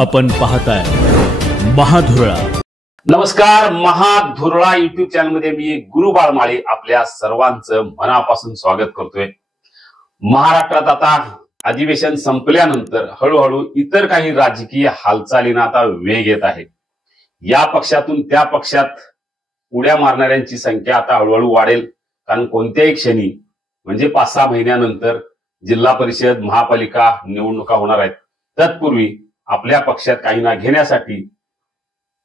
आपण पाहताय महाधुरळा. नमस्कार. महाधुरळा युट्यूब चॅनल मध्ये मी गुरु बाळमाळे आपल्या सर्वांचं मनापासून स्वागत करतोय. महाराष्ट्रात आता अधिवेशन संपल्यानंतर हळूहळू इतर काही राजकीय हालचालींना आता वेग येत आहे. या पक्षातून त्या पक्षात उड्या मारणाऱ्यांची संख्या आता हळूहळू वाढेल, कारण कोणत्याही क्षणी म्हणजे 5-6 महिन्यानंतर जिल्हा परिषद महापालिका निवडणुका होणार आहेत. तत्पूर्वी आपल्या पक्षात काहींना घेण्यासाठी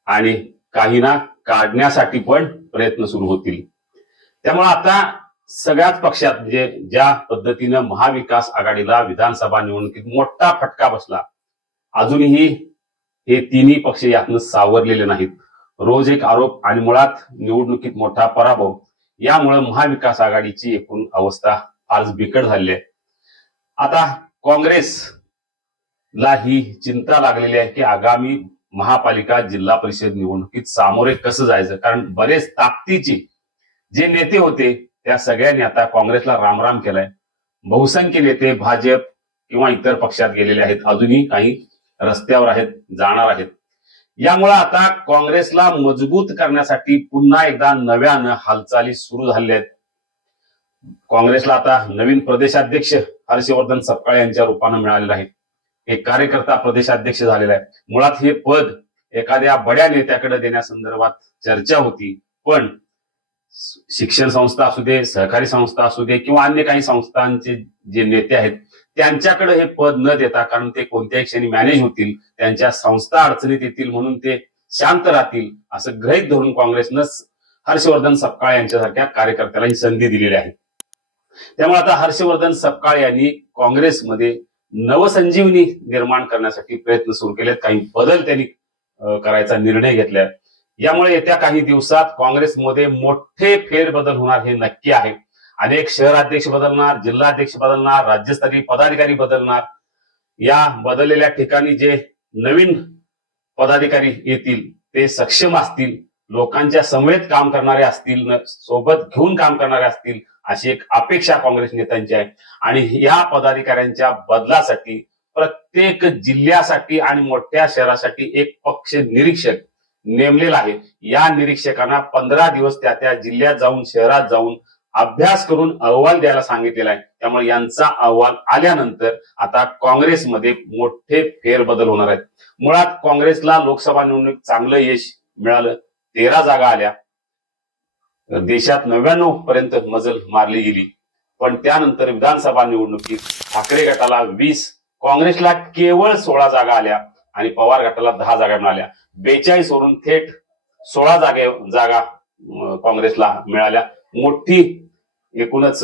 आणि काहींना काढण्यासाठी पण प्रयत्न सुरू होतील. त्यामुळे आता सगळ्याच पक्षात म्हणजे ज्या पद्धतीनं महाविकास आघाडीला विधानसभा निवडणुकीत मोठा फटका बसला, अजूनही हे तिन्ही पक्ष यातनं सावरलेले नाहीत. रोज एक आरोप आणि मुळात निवडणुकीत मोठा पराभव यामुळे महाविकास आघाडीची एकूण अवस्था फारच बिकट झाली आहे. आता काँग्रेसला ही चिंता लागलेली आहे की आगामी महापालिका जिल्हा परिषद निवडणुकीत सामोरे कसं जायचं, कारण बरेच ताकदीचे जे नेते होते त्या सगळ्यांनी आता काँग्रेसला रामराम केलाय. बहुसंख्य नेते भाजप किंवा इतर पक्षात गेलेले आहेत, अजूनही काही रस्त्यावर आहेत, जाणार आहेत. यामुळे आता काँग्रेसला मजबूत करण्यासाठी पुन्हा एकदा नव्यानं हालचाली सुरू झालेल्या आहेत. काँग्रेसला आता नवीन प्रदेशाध्यक्ष हर्षवर्धन सपकाळ यांच्या रूपानं मिळालेलं आहे. एक कार्यकर्ता प्रदेशाध्यक्ष झालेला आहे. मुळात हे पद एखाद्या बड्या नेत्याकडे देण्यासंदर्भात चर्चा होती, पण शिक्षण संस्था असू दे, सहकारी संस्था असू दे किंवा अन्य काही संस्थांचे जे नेते आहेत त्यांच्याकडे हे पद न देता, कारण ते कोणत्याही क्षणी मॅनेज होतील, त्यांच्या संस्था अडचणीत येतील म्हणून ते शांत राहतील असं गृहीत धरून काँग्रेसनं हर्षवर्धन सपकाळ यांच्यासारख्या कार्यकर्त्याला ही संधी दिलेली आहे. त्यामुळे आता हर्षवर्धन सपकाळ यांनी काँग्रेसमध्ये नवसंजीवनी निर्माण करण्यासाठी प्रयत्न सुरू केलेत. काही बदल त्यांनी करायचा निर्णय घेतलाय. यामुळे येत्या काही दिवसात काँग्रेसमध्ये मोठे फेरबदल होणार हे नक्की आहे. अनेक शहराध्यक्ष बदलणार, जिल्हाध्यक्ष बदलणार, राज्यस्तरीय पदाधिकारी बदलणार. या बदललेल्या ठिकाणी जे नवीन पदाधिकारी येतील ते सक्षम असतील, लोकांच्या समवेत काम करणारे असतील, सोबत घेऊन काम करणारे असतील अशी एक अपेक्षा काँग्रेस नेत्यांची आहे. आणि या पदाधिकाऱ्यांच्या बदलासाठी प्रत्येक जिल्ह्यासाठी आणि मोठ्या शहरासाठी एक पक्ष निरीक्षक नेमलेला आहे. या निरीक्षकांना 15 दिवस त्या जिल्ह्यात जाऊन, शहरात जाऊन अभ्यास करून अहवाल द्यायला सांगितलेला आहे. त्यामुळे यांचा अहवाल आल्यानंतर आता काँग्रेसमध्ये मोठे फेरबदल होणार आहेत. मुळात काँग्रेसला लोकसभा निवडणूक चांगलं यश मिळालं, 13 जागा आल्या, देशात 99 पर्यंत मजल मारली गेली. पण त्यानंतर विधानसभा निवडणुकीत ठाकरे गटाला 20, काँग्रेसला केवळ 16 जागा आल्या आणि पवार गटाला 10 जागा मिळाल्या. 42 वरून थेट 16 जागा काँग्रेसला मिळाल्या. मोठी एकूणच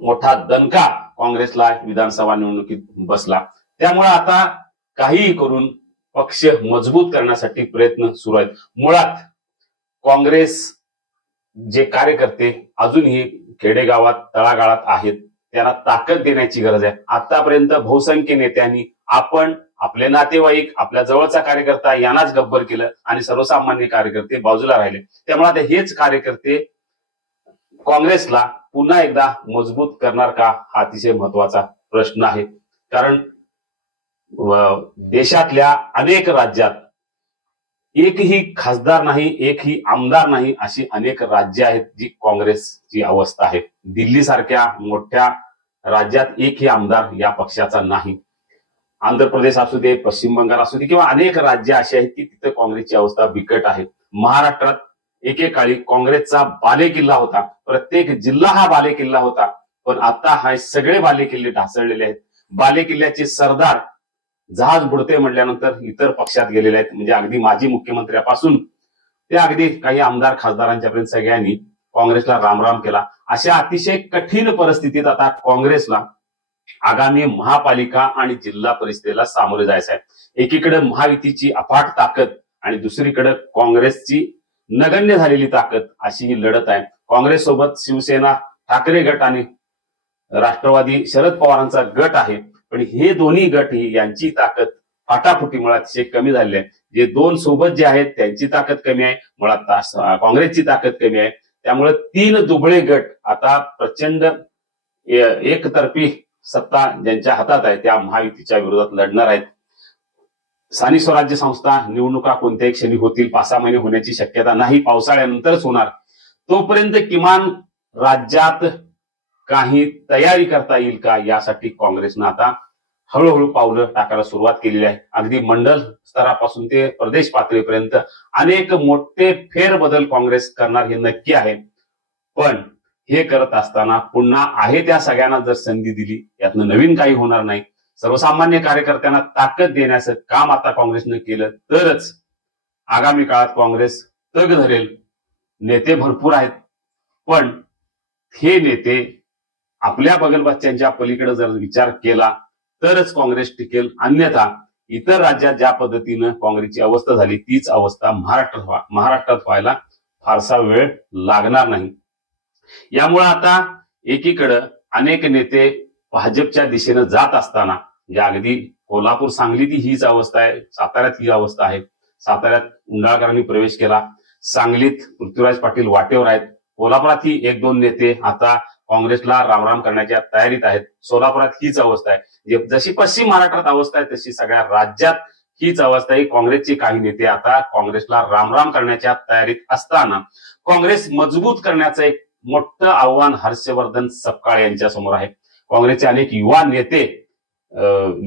मोठा दणका काँग्रेसला विधानसभा निवडणुकीत बसला. त्यामुळे आता काहीही करून पक्ष मजबूत करण्यासाठी प्रयत्न सुरू आहेत. मुळात काँग्रेस जे कार्यकर्ते अजूनही खेडेगावात, तळागाळात आहेत, त्यांना ताकद देण्याची गरज आहे. आतापर्यंत बहुसंख्य नेत्यांनी आपण, आपले नातेवाईक, आपल्या जवळचा कार्यकर्ता यांनाच गब्बर केलं आणि सर्वसामान्य कार्यकर्ते बाजूला राहिले. त्यामुळे आता हेच कार्यकर्ते काँग्रेसला पुन्हा एकदा मजबूत करणार का, हा अतिशय महत्वाचा प्रश्न आहे. कारण देशातल्या अनेक राज्यात एकही खासदार नाही, एकही आमदार नाही, अशी अनेक राज्य आहेत जी काँग्रेसची अवस्था आहे. दिल्ली सारख्या मोठ्या राज्यात एकही आमदार या पक्षाचा नाही. आंध्र प्रदेश असू दे, पश्चिम बंगाल असू दे किंवा अनेक राज्य अशी आहेत की तिथे काँग्रेसची अवस्था बिकट आहे. महाराष्ट्रात एकेकाळी काँग्रेसचा बालेकिल्ला होता, प्रत्येक जिल्हा हा बालेकिल्ला होता. पण आता हा सगळे बालेकिल्ले ढासळलेले आहेत. बालेकिल्ल्याचे सरदार जहाज बुडते म्हटल्यानंतर इतर पक्षात गेलेले आहेत. म्हणजे अगदी माजी मुख्यमंत्र्यापासून ते अगदी काही आमदार खासदारांच्या पर्यंत सगळ्यांनी काँग्रेसला रामराम केला. अशा अतिशय कठीण परिस्थितीत आता काँग्रेसला आगामी महापालिका आणि जिल्हा परिषदेला सामोरे जायचं आहे. एकीकडे महायुतीची अफाट ताकद आणि दुसरीकडे काँग्रेसची नगण्य झालेली ताकद, अशी ही लढत आहे. काँग्रेस सोबत शिवसेना, ठाकरे गट आणि राष्ट्रवादी शरद पवारांचा गट आहे. पण हे दोन्ही गट ही यांची ताकद फाटाफुटीमुळे अतिशय कमी झालेली आहे. जे दोन सोबत जे आहेत त्यांची ताकद कमी आहे, मुळात काँग्रेसची ताकद कमी आहे. त्यामुळे 3 दुबळे गट आता प्रचंड एकतर्फी सत्ता ज्यांच्या हातात आहे त्या महायुतीच्या विरोधात लढणार आहेत. स्थानिक स्वराज्य संस्था निवडणुका कोणत्याही क्षणी होतील, 5-6 महिने होण्याची शक्यता नाही, पावसाळ्यानंतरच होणार. तोपर्यंत किमान राज्यात काही तयारी करता येईल का, यासाठी काँग्रेसनं आता हळूहळू पावलं टाकायला सुरुवात केलेली आहे. अगदी मंडल स्तरापासून ते प्रदेश पातळीपर्यंत अनेक मोठे फेरबदल काँग्रेस करणार हे नक्की आहे. पण हे करत असताना पुन्हा आहे त्या सगळ्यांना जर संधी दिली, यातनं नवीन काही होणार नाही. सर्वसामान्य कार्यकर्त्यांना ताकद देण्याचं काम आता काँग्रेसनं केलं तरच आगामी काळात काँग्रेस तग धरेल. नेते भरपूर आहेत, पण हे नेते आपल्या बगलबच्च्यांच्या पलीकडे जर विचार केला तरच काँग्रेस टिकेल. अन्यथा इतर राज्यात ज्या पद्धतीनं काँग्रेसची अवस्था झाली तीच अवस्था महाराष्ट्रात व्हायला फारसा वेळ लागणार नाही. यामुळे आता एकीकडे अनेक नेते भाजपच्या दिशेनं जात असताना, म्हणजे अगदी कोल्हापूर सांगलीत हीच अवस्था आहे, साताऱ्यात ही अवस्था आहे. साताऱ्यात उंडाळकरांनी प्रवेश केला, सांगलीत पृथ्वीराज पाटील वाटेवर आहेत, कोल्हापुरात ही 1-2 नेते आता काँग्रेसला रामराम करण्याच्या तयारीत आहेत. सोलापुरात हीच अवस्था आहे. जशी पश्चिम महाराष्ट्रात अवस्था आहे तशी सगळ्या राज्यात हीच अवस्था आहे. काँग्रेसचे काही नेते आता काँग्रेसला रामराम करण्याच्या तयारीत असताना काँग्रेस मजबूत करण्याचं एक मोठं आव्हान हर्षवर्धन सपकाळ यांच्या समोर आहे. काँग्रेसचे अनेक युवा नेते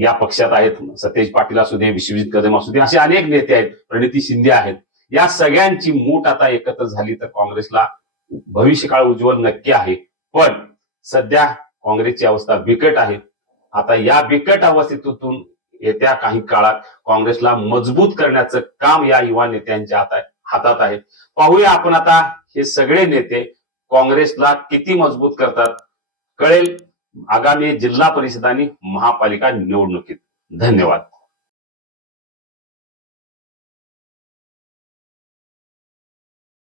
या पक्षात आहेत. सतेज पाटील असू दे, विश्वजित कदम असू दे, असे अनेक नेते आहेत, प्रणिती शिंदे आहेत. या सगळ्यांची मूठ आता एकत्र झाली तर काँग्रेसला भविष्यकाळ उज्ज्वल नक्की आहे. पण सध्या काँग्रेसची अवस्था बिकट आहे. आता या बिकट अवस्थेतून येत्या काही काळात काँग्रेसला मजबूत करण्याचं काम या युवा नेत्यांच्या हातात आहे. पाहूया आपण आता हे सगळे नेते काँग्रेसला किती मजबूत करतात, कळेल आगामी जिल्हा परिषद आणि महापालिका निवडणुकीत. धन्यवाद.